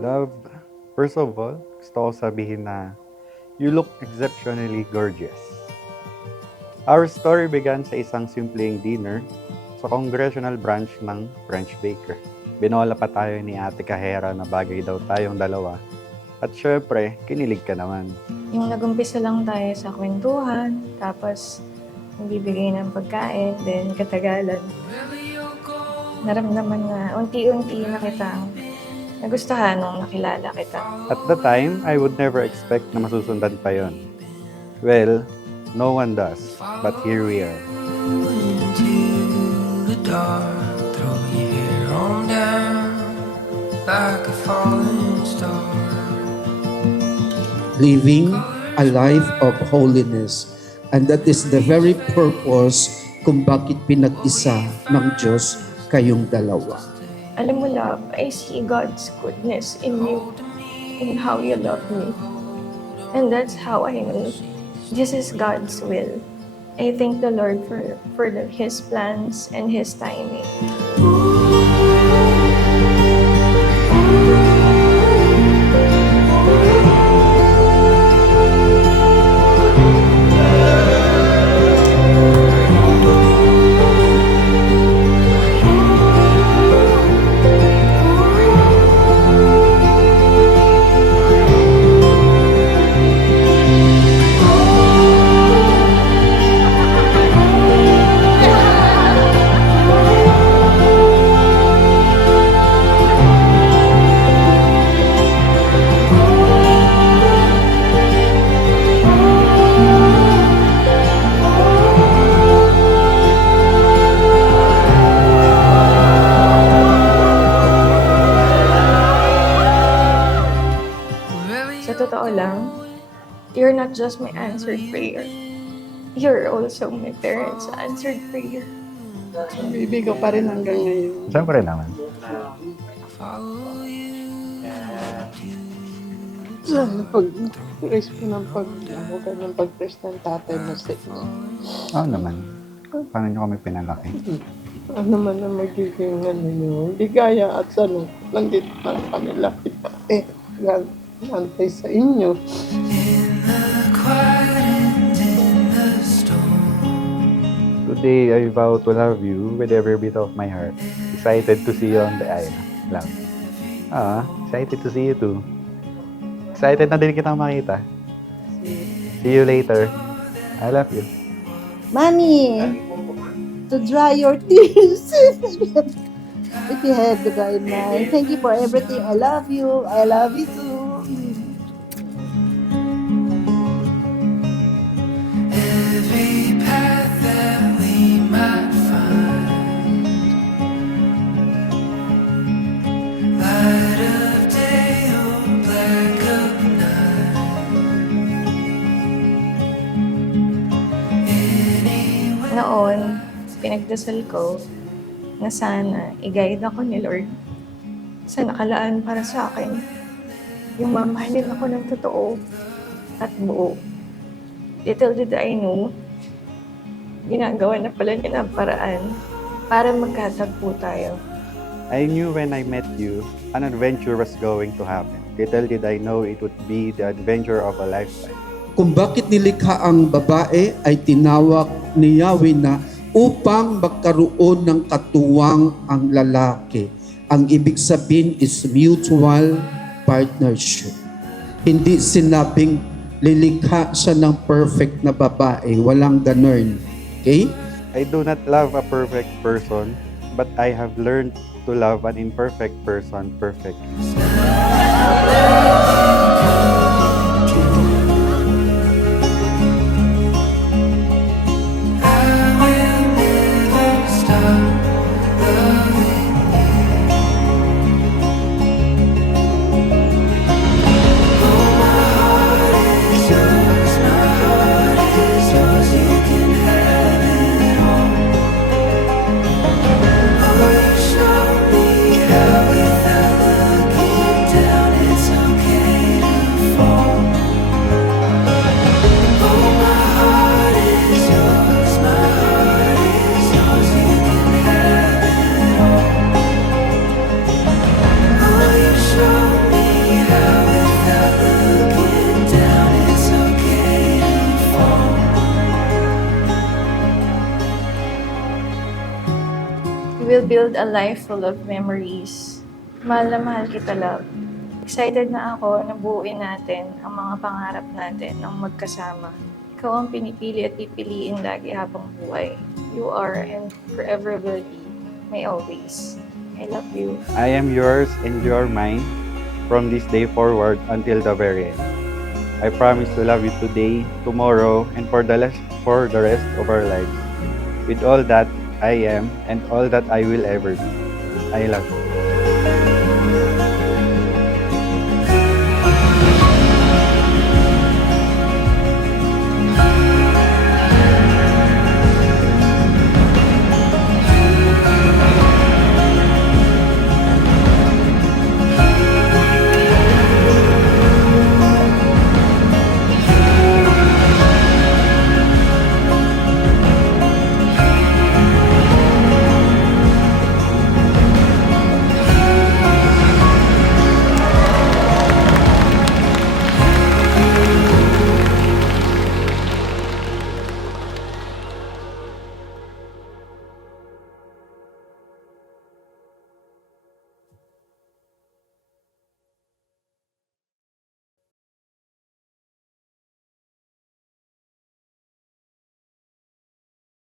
Love, first of all, gusto ko sabihin na you look exceptionally gorgeous. Our story began sa isang simpleng dinner sa congressional branch ng French Baker. Binola pa tayo ni Ate Kahera na bagay daw tayong dalawa. At syempre, kinilig ka naman. Yung nag-umpisa lang tayo sa kwentuhan, tapos nagbibigay ng pagkain, then katagalan. Naramdaman na unti-unti na kitang nagustuhan nung nakilala kita. At the time, I would never expect na masusundan pa yon. Well, no one does. But here we are. Into the dark, throw your hair on down like a falling star. Living a life of holiness. And that is the very purpose kung bakit pinag-isa ng Diyos kayong dalawa. Alam mo, love, I see God's goodness in you, in how you love me. And that's how I know this is God's will. I thank the Lord for His plans and His timing. Sa totoo lang, you're not just my answered prayer. You're also my parents' answered prayer. Bibi ko pa rin hanggang ngayon. Siyempre naman. Sana pag-raise ko ng pag-test ng tatay mo sa inyo. Oo naman. Paano nyo kami pinalaki? Ano man ang magiging nyo, hindi gaya at ano, nandito lang kami laki pa. Nantay sa inyo. In the quiet and in the storm. Today, I vow to love you with every bit of my heart. Excited to see you on the aisle. Love. Excited to see you too. Excited na din kitang makita. See you later. I love you. Mommy, to dry your tears. If you have the right mind. Thank you for everything. I love you. I love you too. Every path that we might find, light of day or black of night. Noon, pinagdasal ko na sana i-guide ako ni Lord sa nakalaan para sa akin. Yung mamahalin ako ng totoo at buo. Little did I know, ginagawa na pala niya ng paraan para magkatagpo tayo. I knew when I met you, an adventure was going to happen. Little did I know it would be the adventure of a lifetime. Kung bakit nilikha ang babae ay tinawag ni Yahweh na upang magkaroon ng katuwang ang lalaki. Ang ibig sabihin is mutual partnership. Hindi sinabing lilikha siya ng perfect na babae. Walang ganun. Okay? I do not love a perfect person, but I have learned to love an imperfect person perfectly. Show me how without looking down, it's okay. We'll build a life full of memories. Mahal na mahal kita, love. Excited na ako na buuin natin ang mga pangarap natin ng magkasama. Ikaw ang pinipili at pipiliin lagi habang buhay. You are and forever will be my always. I love you. I am yours and you are mine from this day forward until the very end. I promise to love you today, tomorrow, and for the rest of our lives. With all that I am and all that I will ever be. I love you.